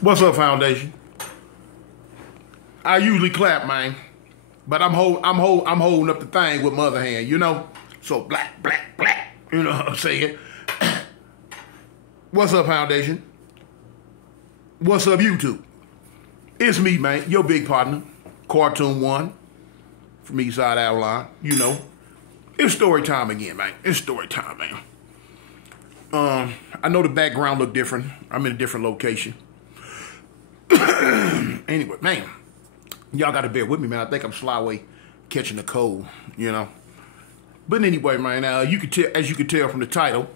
What's up, Foundation? I usually clap, man, but I'm holding up the thing with my other hand, you know. So black, black, black. You know what I'm saying? What's up, Foundation? What's up, YouTube? It's me, man, your big partner, Cartoon One from Eastside Outline. You know, it's story time again, man. It's story time, man. I know the background look different. I'm in a different location. Anyway, man, y'all got to bear with me, man. I think I'm slyway catching the cold, you know. But anyway, man, you can tell, as you can tell from the title,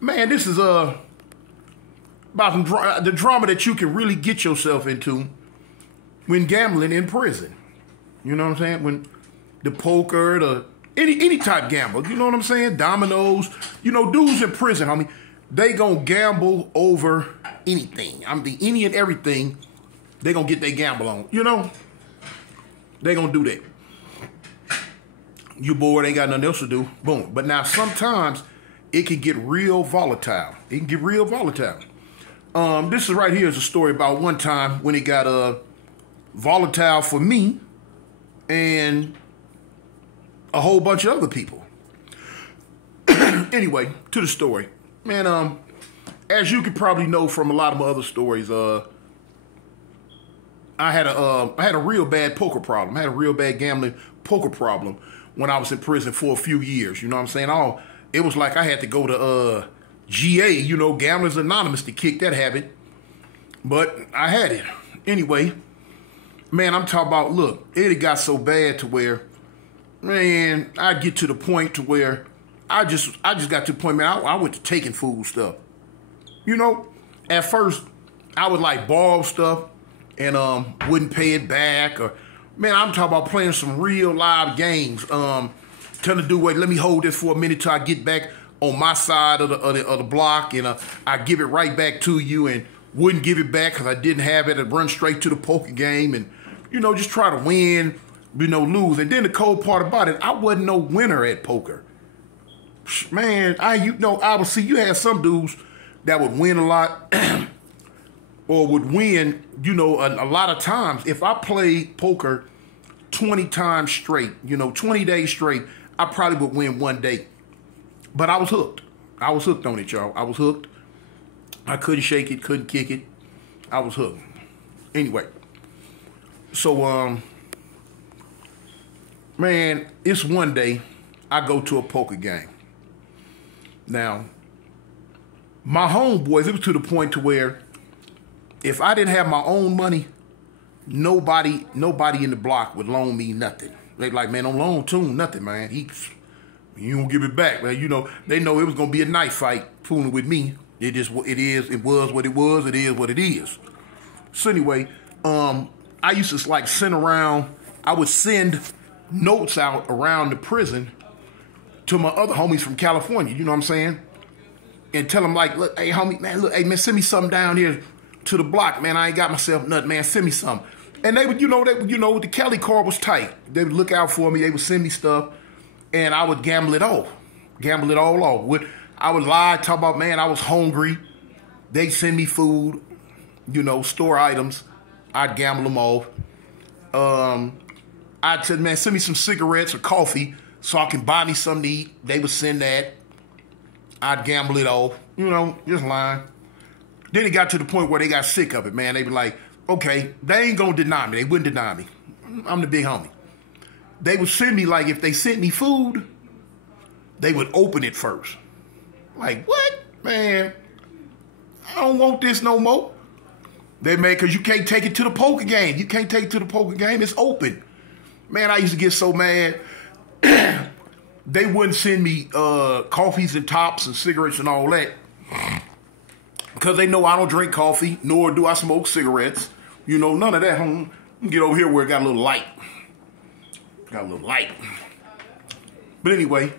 man, this is about the drama that you can really get yourself into when gambling in prison. You know what I'm saying? When the poker, any type gamble, you know what I'm saying? Dominoes, you know, dudes in prison, homie, they gonna gamble over anything. Any and everything, they gonna get their gamble on. You know, they gonna do that. You bored, ain't got nothing else to do, boom. But now sometimes it can get real volatile. It can get real volatile. This is right here is a story about one time when it got volatile for me and a whole bunch of other people. Anyway, to the story. Man, as you could probably know from a lot of my other stories, I had a real bad poker problem. I had a real bad gambling poker problem when I was in prison for a few years. You know what I'm saying? It was like I had to go to GA, you know, Gamblers Anonymous, to kick that habit. But I had it. Anyway, man, I'm talking about, look, it got so bad to where, man, I get to the point to where I just got to the point, man, I went to taking food stuff. You know, at first, I would like borrow stuff and wouldn't pay it back. Or, man, I'm talking about playing some real live games. Telling the dude, wait, let me hold this for a minute till I get back on my side of the block, and I give it right back to you, and wouldn't give it back because I didn't have it, and run straight to the poker game, and, you know, just try to win, you know, lose. And then the cold part about it, I wasn't no winner at poker. Man, you had some dudes that would win a lot or would win, you know, a lot of times. If I played poker 20 times straight, you know, 20 days straight, I probably would win one day. But I was hooked. I was hooked on it, y'all. I was hooked. I couldn't shake it, couldn't kick it. I was hooked. Anyway, so, man, it's one day I go to a poker game. Now, my homeboys, it was to the point to where if I didn't have my own money, nobody in the block would loan me nothing. They like, man, don't loan Tune nothing, man. You don't give it back, man. You know, they know it was gonna be a knife fight fooling with me. It was what it is. So anyway, I used to like send around, I would send notes out around the prison to my other homies from California, you know what I'm saying? And tell them like, look, hey homie, man, look, hey man, send me something down here to the block, man. I ain't got myself nothing, man. Send me something. And they would, the Kelly card was tight. They would look out for me. They would send me stuff, and I would gamble it all off. I would lie, talk about, man, I was hungry. They'd send me food, you know, store items. I'd gamble them off. I'd say, man, send me some cigarettes or coffee so I can buy me something to eat. They would send that. I'd gamble it off, you know, just lying. Then it got to the point where they got sick of it, man. They be like, okay, they ain't gonna deny me. They wouldn't deny me. I'm the big homie. They would send me, like, if they sent me food, they would open it first. Like, what? Man, I don't want this no more. They made, because you can't take it to the poker game. You can't take it to the poker game. It's open. Man, I used to get so mad. They wouldn't send me coffees and tops and cigarettes and all that. Because they know I don't drink coffee, nor do I smoke cigarettes. You know, none of that. Get over here where it got a little light. But anyway,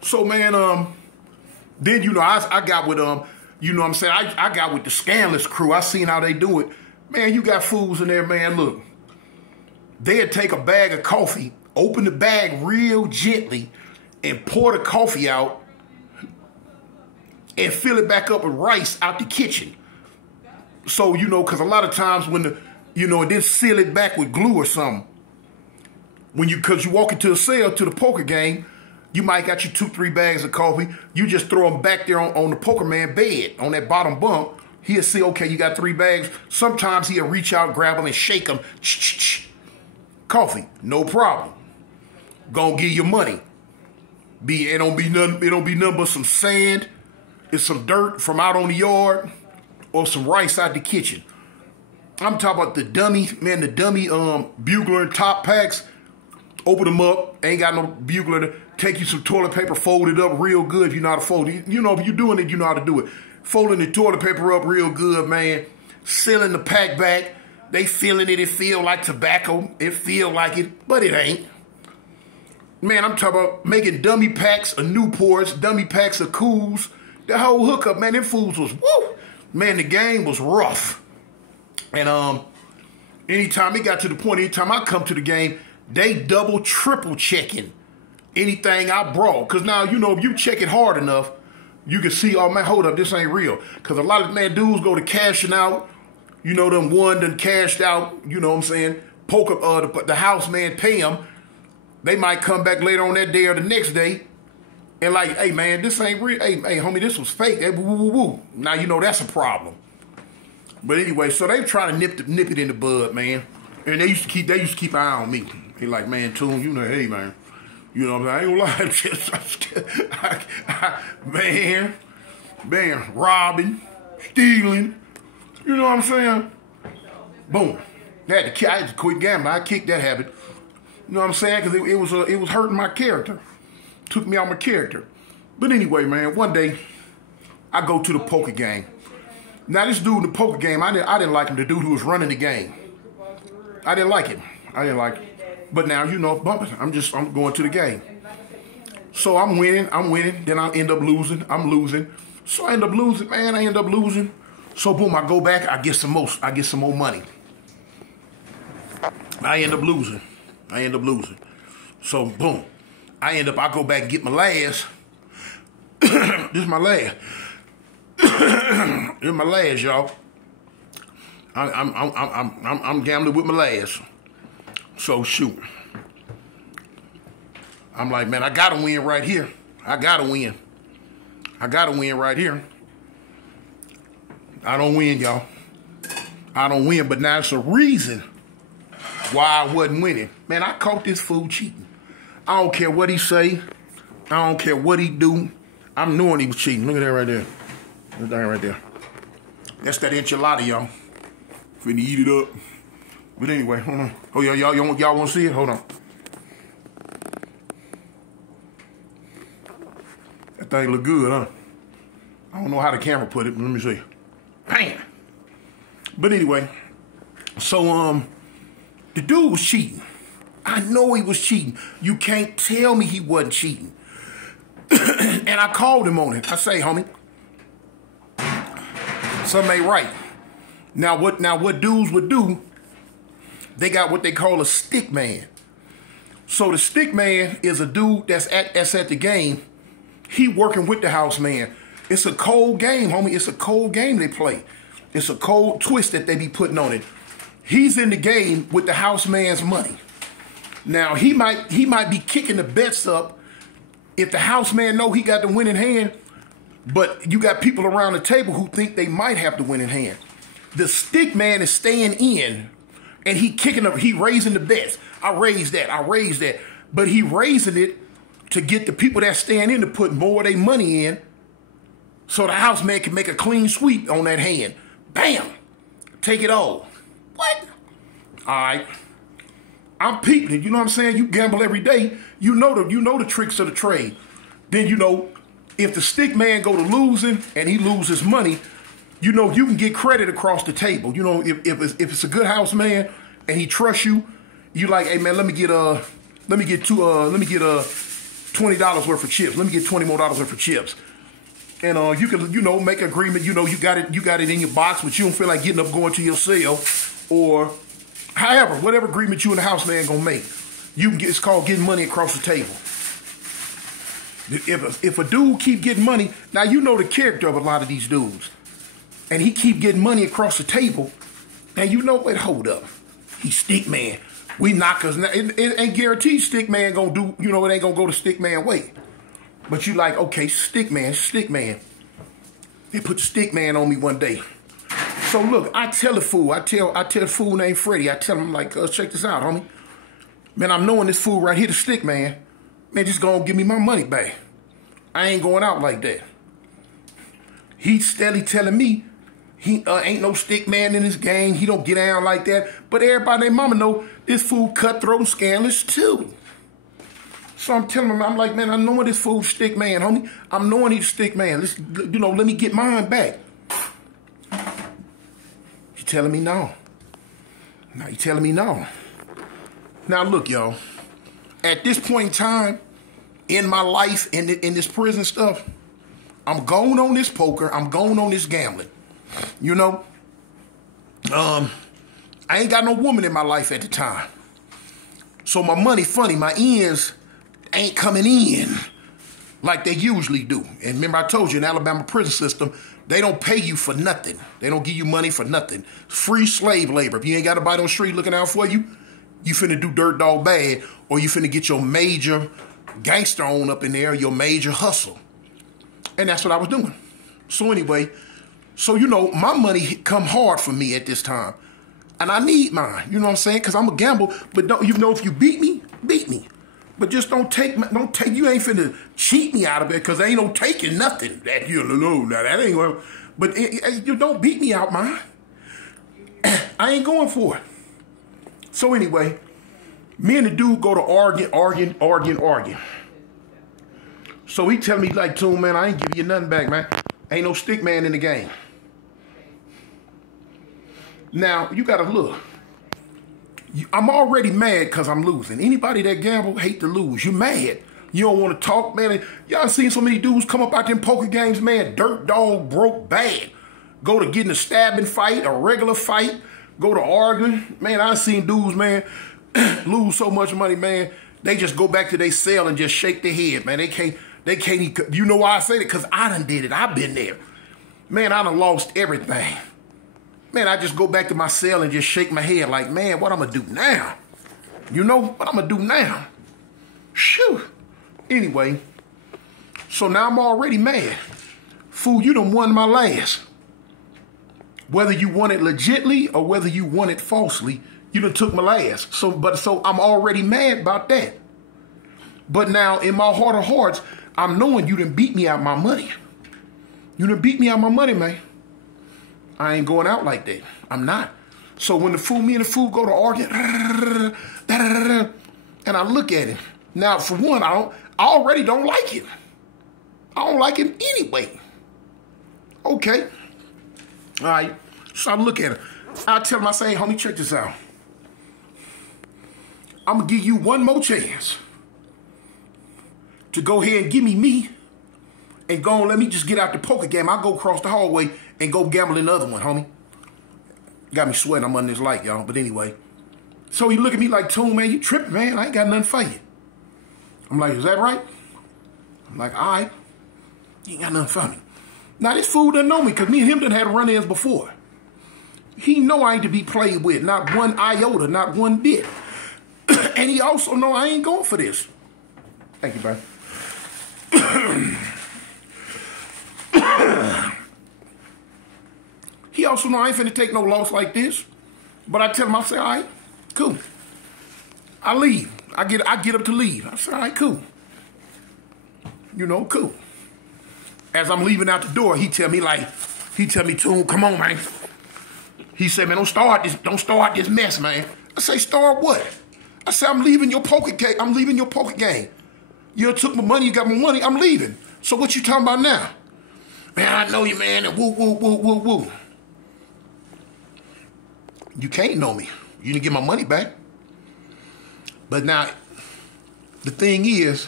so man, then, you know, I got with, you know what I'm saying? I got with the Scandalous crew. I seen how they do it. Man, you got fools in there, man. Look, they'd take a bag of coffee, open the bag real gently, and pour the coffee out and fill it back up with rice out the kitchen. So, you know, because a lot of times when the, you know, and then seal it back with glue or something. Because you walk into a cell to the poker game, you might got you 2-3 bags of coffee. You just throw them back there on the poker man bed, on that bottom bunk. He'll see, okay, you got 3 bags. Sometimes he'll reach out, grab them, and shake them. Coffee, no problem. Gonna give you money. It don't be nothing but some sand, it's some dirt from out on the yard, or some rice out the kitchen. I'm talking about the dummy, man, the dummy bugler and top packs. Open them up, ain't got no bugler to take you some toilet paper, fold it up real good if you know how to fold it. You know, if you're doing it, you know how to do it. Folding the toilet paper up real good, man. Sealing the pack back. They feeling it. It feel like tobacco. It feel like it, but it ain't. Man, I'm talking about making dummy packs of Newports, dummy packs of Cools. The whole hookup, man, them fools was, woo! Man, the game was rough. And anytime it got to the point, anytime I come to the game, they double, triple checking anything I brought. Because now, you know, if you check it hard enough, you can see, oh, man, hold up, this ain't real. Because a lot of, man, dudes go to cashing out. You know, them one done cashed out, you know what I'm saying? Poker, the house man pay them. They might come back later on that day or the next day and like, hey, man, this ain't real. Hey, homie, this was fake. Hey, woo, woo, woo. Now, you know, that's a problem. But anyway, so they trying to nip it in the bud, man. And they used to keep an eye on me. They like, man, Toon, you know, hey, man. You know what I'm saying? I ain't gonna lie. Man, robbing, stealing. You know what I'm saying? Boom. I had to quit gambling. I kicked that habit. You know what I'm saying? Because it was hurting my character. Took me out my character. But anyway, man, one day I go to the poker game. Now this dude in the poker game, I didn't like him. The dude who was running the game. I didn't like him. But now, you know, I'm going to the game. So I'm winning. Then I end up losing. I'm losing. So I end up losing, man. So boom, I go back. I get some more money. I end up losing. So boom, I go back and get my last. This is my last. This is my last, y'all. I'm gambling with my last. So shoot. I'm like, man, I gotta win right here. I gotta win right here. I don't win, y'all. I don't win, but now it's a reason why I wasn't winning. Man, I caught this fool cheating. I don't care what he say. I don't care what he do. I'm knowing he was cheating. Look at that right there. That thing right there. That's that enchilada, y'all. Finna eat it up. But anyway, hold on. Oh, y'all want to see it? Hold on. That thing look good, huh? I don't know how the camera put it, but let me see. Bam. But anyway, so the dude was cheating. I know he was cheating. You can't tell me he wasn't cheating. And I called him on it. I say, homie, something ain't right. Now what dudes would do, they got what they call a stick man. So the stick man is a dude that's at the game. He working with the house man. It's a cold game, homie. It's a cold game they play. It's a cold twist that they be putting on it. He's in the game with the house man's money. Now he might be kicking the bets up if the house man know he got the winning hand, but you got people around the table who think they might have the winning hand. The stick man is staying in, and he kicking up. He raising the bets. I raised that. But he raising it to get the people that staying in to put more of their money in, so the house man can make a clean sweep on that hand. Bam, take it all. What? All right. I'm peeping it. You know what I'm saying? You gamble every day. You know the tricks of the trade. Then you know if the stick man go to losing and he loses money, you know you can get credit across the table. You know if it's a good house man and he trusts you, you like, hey man, let me get $20 worth of chips. Let me get $20 more worth of chips. And you can make an agreement. You know you got it in your box, but you don't feel like getting up going to your cell or. However, whatever agreement you and the house man gonna make, it's called getting money across the table. If a dude keep getting money, now you know the character of a lot of these dudes. and he keep getting money across the table. And you know what? Hold up. He's stick man. We knockers. It ain't guaranteed stick man gonna do, you know, it ain't gonna go the stick man way. But you like, okay, stick man. They put the stick man on me one day. So look, I tell the fool, I tell the fool named Freddie, I tell him like, check this out, homie. Man, I'm knowing this fool right here, the stick man. Man, just gonna give me my money back. I ain't going out like that. He's steadily telling me he ain't no stick man in this game. He don't get down like that. But everybody and mama know this fool cutthroat and scandalous too. So I'm telling him, I'm like, man, I know this fool stick man, homie. I'm knowing he's stick man. Let's, you know, let me get mine back. You telling me no? Now you telling me no? Now look, y'all. At this point in time in my life, in this prison stuff, I'm going on this poker. I'm going on this gambling. You know, I ain't got no woman in my life at the time. So my money, funny, my ends ain't coming in like they usually do. And remember I told you, in Alabama prison system, they don't pay you for nothing. They don't give you money for nothing. Free slave labor. If you ain't got nobody on the street looking out for you, you finna do dirt dog bad, or you finna get your major gangster on up in there, your major hustle. And that's what I was doing. So anyway, so you know, my money come hard for me at this time. And I need mine, you know what I'm saying? Because I'm a gamble, but don't, you know, if you beat me, beat me. But just don't take, you ain't finna cheat me out of it, because ain't no taking nothing. That, you know, now that ain't going, but you don't beat me out, man. I ain't going for it. So anyway, me and the dude go to arguing. So he tell me like, Toon, man, I ain't giving you nothing back, man. Ain't no stick man in the game. Now, you gotta look. I'm already mad because I'm losing. Anybody that gamble hate to lose. You mad. You don't want to talk, man. Y'all seen so many dudes come up out them poker games, man. Dirt dog, broke, bad. Go to getting a stabbing fight, a regular fight. Go to arguing. Man, I seen dudes, man, lose so much money, man. They just go back to their cell and just shake their head, man. They can't, you know why I say that? Because I done did it. I've been there. Man, I done lost everything. Man, I just go back to my cell and just shake my head like, man, what I'm going to do now? You know what I'm going to do now? Shoo. Anyway, so now I'm already mad. Fool, you done won my last. Whether you won it legitly or whether you won it falsely, you done took my last. So I'm already mad about that. But now in my heart of hearts, I'm knowing you done beat me out my money. You done beat me out my money, man. I ain't going out like that. I'm not. So when me and the fool go to argue, and I look at him. Now, for one, I already don't like him. I don't like him anyway. Okay. All right. So I look at him. I tell him, I say, hey, homie, check this out. I'm going to give you one more chance to go ahead and give me and go and let me just get out the poker game. I'll go across the hallway and go gamble in the other one, homie. Got me sweating. I'm under this light, y'all. But anyway. So he look at me like, Toon, man, you tripping, man. I ain't got nothing for you. I'm like, is that right? I'm like, all right. You ain't got nothing for me. Now, this fool doesn't know me because me and him done had run-ins before. He know I ain't to be played with. Not one iota, not one bit. And he also know I ain't going for this. Thank you, bro. He also know I ain't finna take no loss like this. But I tell him, I say, all right, cool. I leave. I get up to leave. I say, all right, cool. You know, cool. As I'm leaving out the door, he tell me, Toon, come on, man. He said, man, don't start this mess, man. I say, start what? I say, I'm leaving your poker game. I'm leaving your poker game. You took my money, you got my money, I'm leaving. So what you talking about now? Man, I know you, man, and woo, woo, woo, woo, woo. You can't know me. You didn't get my money back. But now, the thing is,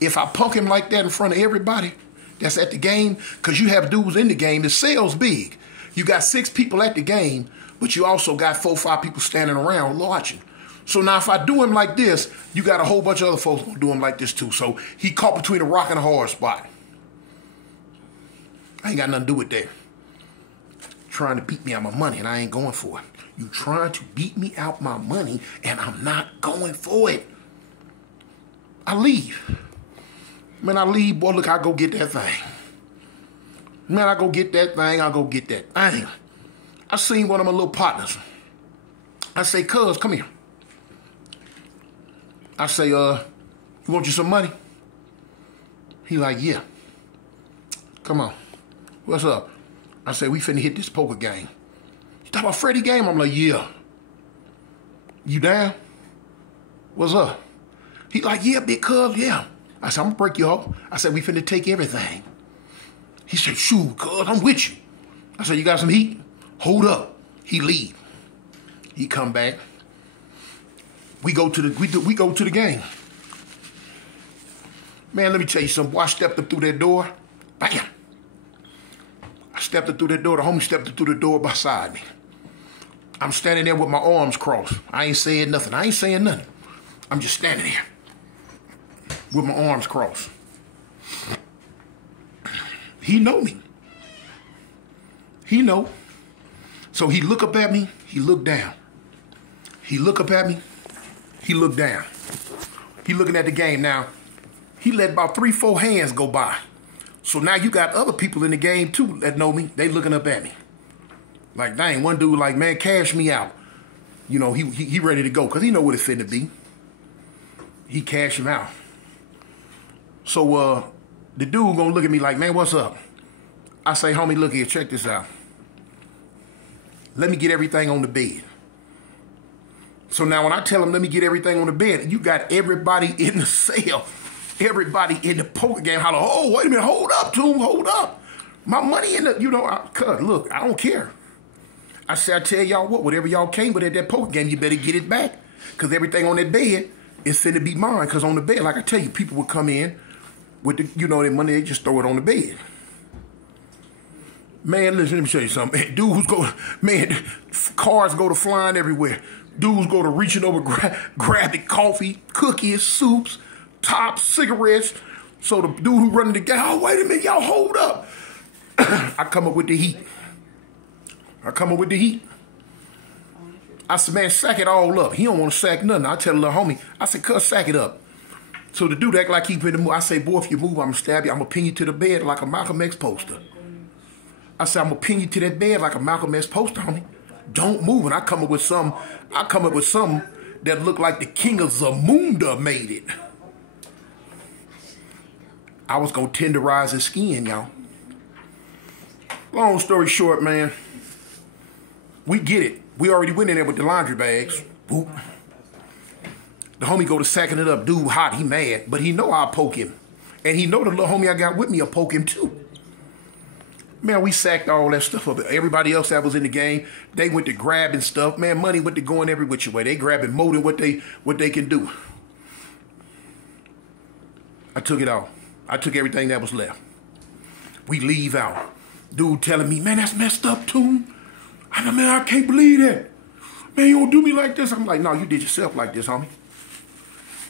if I punk him like that in front of everybody that's at the game, because you have dudes in the game, the sale's big. You got 6 people at the game, but you also got 4 or 5 people standing around watching. So now if I do him like this, you got a whole bunch of other folks gonna do him like this too. So he caught between a rock and a hard spot. I ain't got nothing to do with that. trying to beat me out my money and I ain't going for it. You trying to beat me out my money and I'm not going for it. I leave. Man, I leave, boy, look, I go get that thing. Man, I go get that thing, I go get that thing. I seen one of my little partners. I say, cuz, come here. I say, you want you some money? He like, yeah. Come on. What's up? I say, we finna hit this poker game. You talking about Freddie game? I'm like, yeah. You down? What's up? He like, yeah, big cuz, yeah. I said, I'm gonna break you off. I said, we finna take everything. He said, shoot, cuz, I'm with you. I said, you got some heat? Hold up. He leave. He come back. We go to the game. Man, let me tell you something. Boy, I stepped up through that door. Bam. I stepped up through that door. The homie stepped up through the door beside me. I'm standing there with my arms crossed. I ain't saying nothing. I'm just standing there with my arms crossed. He know me. He know. So he look up at me. He look down. He look up at me. He look down. He looking at the game now. He let about 3-4 hands go by. So now you got other people in the game too that know me. They looking up at me. Like, dang, one dude like, man, cash me out. You know, he ready to go because he know what it's finna be. He cash him out. So the dude gonna look at me like, man, what's up? I say, homie, look here, check this out. Let me get everything on the bed. So now when I tell him, let me get everything on the bed, you got everybody in the cell, everybody in the poker game holler, oh, wait a minute, hold up, Toom, hold up. My money in the, you know, cuz, look, I don't care. I say, I tell y'all what, whatever y'all came with at that poker game, you better get it back. Because everything on that bed is finna be mine. Because on the bed, like I tell you, people would come in with the, you know, their money, they just throw it on the bed. Man, listen, let me show you something. Dudes go, man, cars go to flying everywhere. Dudes go to reaching over, grabbing coffee, cookies, soups, tops, cigarettes. So the dude who running the game, oh, wait a minute, y'all hold up. I come up with the heat. I said, man, sack it all up. He don't want to sack nothing. I tell the little homie, I said, cuz, sack it up. So the dude act like he finna move. I say, boy, if you move, I'm going to stab you. I'm going to pin you to the bed like a Malcolm X poster. I said, I'm going to pin you to that bed like a Malcolm X poster, homie. Don't move. And I come up with some that look like the king of Zamunda made it. I was going to tenderize his skin, y'all. Long story short, man, we get it. We already went in there with the laundry bags. Boop. The homie go to sacking it up. Dude hot, he mad, but he know I'll poke him. And he know the little homie I got with me will poke him too. Man, we sacked all that stuff up. Everybody else that was in the game, they went to grabbing stuff. Man, money went to going every which way. They grabbing more than what they can do. I took it all. I took everything that was left. We leave out. Dude telling me, man, that's messed up, Toom. I said, man, I can't believe that. Man, you don't do me like this. I'm like, no, you did yourself like this, homie.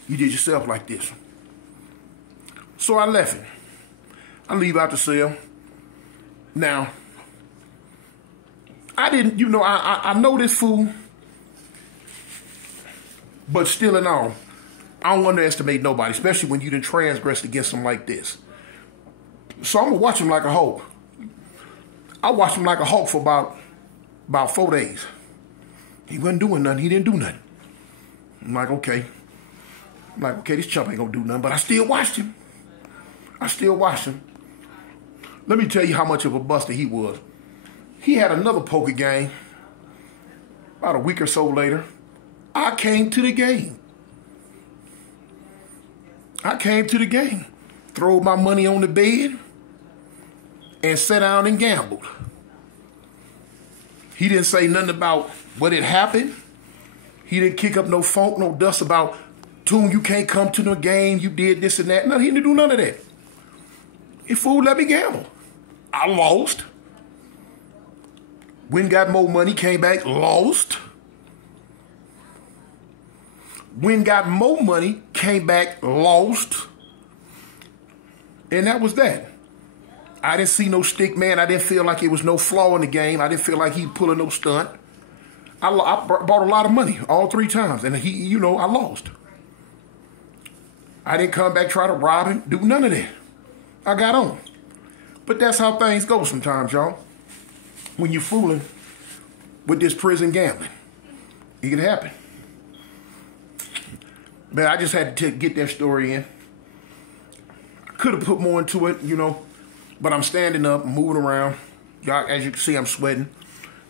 You did yourself like this. So I left it. I leave out the cell. Now, I didn't, you know, I know this fool, but still in all, I don't underestimate nobody, especially when you done transgressed against them like this. So I'm going to watch him like a hawk. I watched him like a hawk for about 4 days. He wasn't doing nothing. He didn't do nothing. I'm like, okay, this chump ain't going to do nothing, but I still watched him. Let me tell you how much of a buster he was. He had another poker game. About a week or so later, I came to the game. Throwed my money on the bed and sat down and gambled. He didn't say nothing about what had happened. He didn't kick up no funk, no dust about, Toom, you can't come to the game, you did this and that. No, he didn't do none of that. He fool let me gamble. I lost. Went got more money, came back, lost. Went got more money, came back, lost. And that was that. I didn't see no stick man. I didn't feel like it was no flaw in the game. I didn't feel like he pulling no stunt. I bought a lot of money all 3 times, and I lost. I didn't come back, try to rob him, do none of that. I got on. But that's how things go sometimes, y'all. When you're fooling with this prison gambling, it can happen. But I just had to get that story in. I could have put more into it, but I'm standing up, moving around. Y'all, as you can see, I'm sweating.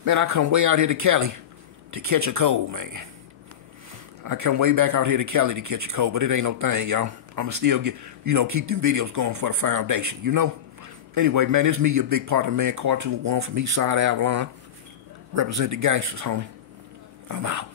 Man, I come way out here to Cali to catch a cold, man. I come way back out here to Cali to catch a cold, but it ain't no thing, y'all. I'ma still get, keep them videos going for the foundation, Anyway, man, it's me, your big partner, man, Cartoon One from Eastside Avalon. Represent the gangsters, homie. I'm out.